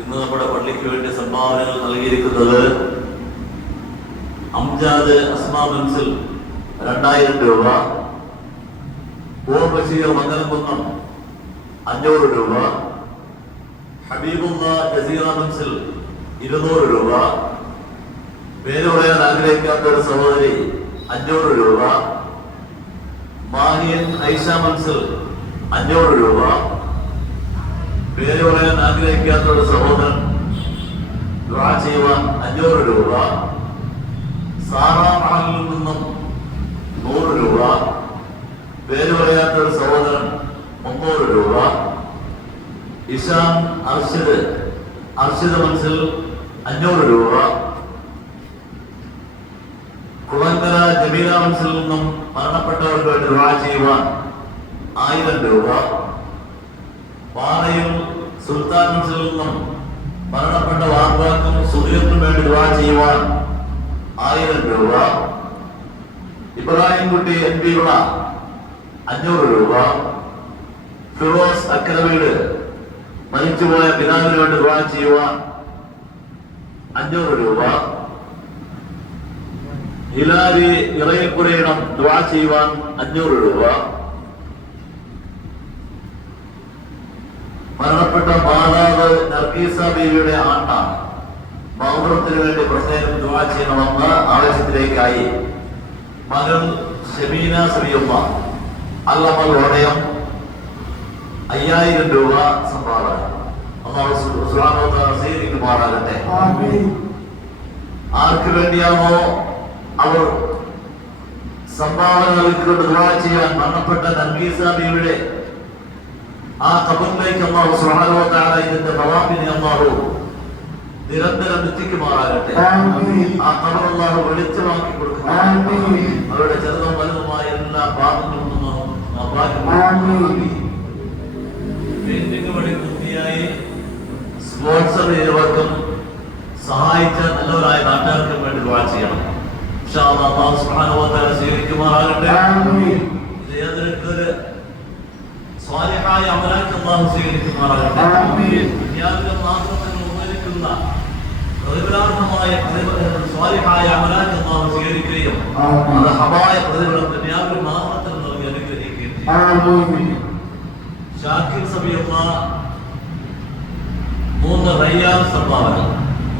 ഇന്ന് നമ്മുടെ പള്ളിക്ക് വേണ്ടി സംഭാവനകൾ നൽകിയിരിക്കുന്നത് അംജാദ് അസ്മാ മൻസിൽ 2000 രൂപ, ബഷീർ മംഗലംകുന്നം 500 രൂപ, ഹബീബുള്ള ജസീറ മൻസിൽ 200 രൂപ, പേര് പറയാൻ ആഗ്രഹിക്കാത്ത ഒരു സഹോദരി 500 രൂപ, മാഹിയൻ ഐഷ മൻസിൽ 500 രൂപ, പേര് പറയാൻ ആഗ്രഹിക്കാത്ത ഒരു സഹോദരൻ ദുആ ചെയ്യുവാൻ 500 രൂപ, സാറാ മഹലിൽ നിന്നും 100 രൂപ, പേര് പറയാത്ത ഒരു സഹോദരൻ 300 രൂപ, ഇഷാൻ അർഷിദ് മൻസിൽ 500 രൂപ, കുളങ്കര ജമീല മൻസിൽ നിന്നും മരണപ്പെട്ടവർക്ക് വേണ്ടി ദുആ ചെയ്യുവാൻ 1000 രൂപ, പാറയിൽ സുൽത്താൻ മൻസിൽ നിന്നും മരണപ്പെട്ട വാർവാക്കും സുധീർക്കും വേണ്ടി ദുആ ചെയ്യുവാൻ 1000 രൂപ, ഇബ്രാഹിം കുട്ടി MP വിള 500 രൂപ, ഫിറോസ് അക്കരവീട് മരിച്ചുപോയ പിതാവിന് വേണ്ടി ദുആ ചെയ്യുവാൻ 500 രൂപ, ഹിലാരി ഇറയപ്പുരയിടം ദുആ ചെയ്യുവാൻ 500 രൂപ, മരണപ്പെട്ട മാതാവ് നർഗീസ ബീവിയുടെ ആണ്ട മൗറത്തിന് വേണ്ടി പ്രത്യേകം ദുആ ചെയ്യണമെന്ന ആവശ്യത്തിലേക്കായി മകൾ ഷമീന സബിയമ്മ അല്ലമൽ ഓടയം 5000 രൂപ സംഭാവന. അല്ലാഹു സുബ്ഹാനഹു വ തആല സ്വീകരിക്കുമാറാകട്ടെ. ആർക്ക് വേണ്ടിയാണോ അവർ സംഭാവന നൽകിക്കൊണ്ട് ദുആ ചെയ്യാൻ മരണപ്പെട്ട നർഗീസ ബീവിയുടെ ആ ഖബറിലേക്ക് അല്ലാഹു സുബ്ഹാനഹു വ തആല ഇതിന്റെ തവാഫിനെ അല്ലാഹു നിരന്തരം എത്തിക്കുമാറാകട്ടെ. ആ ഖബർ അല്ലാഹു വെളിച്ചമാക്കി കൊടുക്കുമാറാകട്ടെ. അവരുടെ ചെറുതും വലുതുമായ എല്ലാ പാപങ്ങളും വഴി വൃത്തിയായി സ്പോൺസർ ചെയ്തവർക്കും സഹായിച്ച നല്ലവരായ നാട്ടുകാർക്കും വേണ്ടി ദുആ ചെയ്യണം. ഇൻഷാ അല്ലാഹ് അല്ലാഹു സുബ്ഹാനഹു വ തആല സ്വീകരിക്കുമാറാകട്ടെ. ഏതൊരു സ്വാലിഹായ അമലാക്കി അല്ലാഹു സ്വീകരിക്കുമാറാകട്ടെ. ദുനിയാവിലെ മാത്രത്തിൽ ഉപകരിക്കുന്ന പ്രതിഫലാർഹമായ സ്വാലിഹായ അമലാക്കി അല്ലാഹു സ്വീകരിക്കുകയും അർഹമായ പ്രതിഫലം ദുനിയാവിൽ മാത്രത്തിൽ നൽകി അനുഗ്രഹിക്കുകയും ചെയ്യും. ഷാക്കിർ സബിയമ്മ 3 റയ്യാൽ സംഭാവന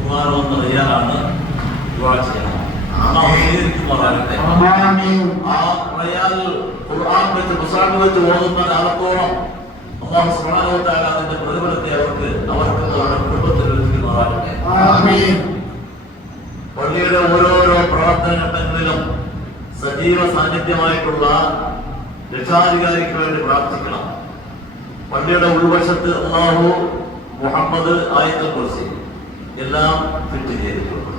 3 റയ്യാലാണ് ദുആ ചെയ്യണം. അല്ലാഹു സ്വീകരിക്കുമാറാകട്ടെ. ആ റയ്യാൽ ഖുർആൻ വെച്ച് മുസാഫ് വെച്ച് ഓതുന്ന കാലത്തോളം അല്ലാഹു സുബ്ഹാനഹു വ തആല അതിന്റെ പ്രതിഫലത്തെ അവർക്ക് അവരുടെ കുടുംബത്തിൽ ലഭിക്കുമാറാകട്ടെ. പള്ളിയുടെ ഓരോരോ പ്രവർത്തന ഘട്ടങ്ങളിലും സജീവ സാന്നിധ്യമായിട്ടുള്ള രക്ഷാധികാരിക്ക് വേണ്ടി പ്രാർത്ഥിക്കണം. പള്ളിയുടെ ഉൾവശത്ത് അല്ലാഹു മുഹമ്മദ് ആയത്തുൽ കുർസി എല്ലാം ഫിറ്റ് ചെയ്തിട്ടുണ്ട്.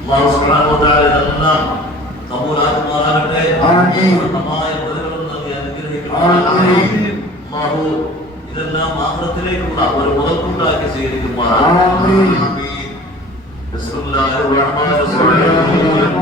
അല്ലാഹു സുബ്ഹാനഹു വ തആല ഇതെല്ലാം കബൂലാക്കുമാറാകട്ടെ. പൂർണ്ണമായ പ്രതിഫലം നൽകി അനുഗ്രഹിക്കുമാറാകട്ടെ. അല്ലാഹു ഇതെല്ലാം ആഖിറത്തിലേക്കുള്ള ഒരു മുതൽക്കൂട്ടാക്കി സ്വീകരിക്കുമാറാകട്ടെ. ബിസ്മില്ലാഹിർ റഹ്മാനിർ റഹീം.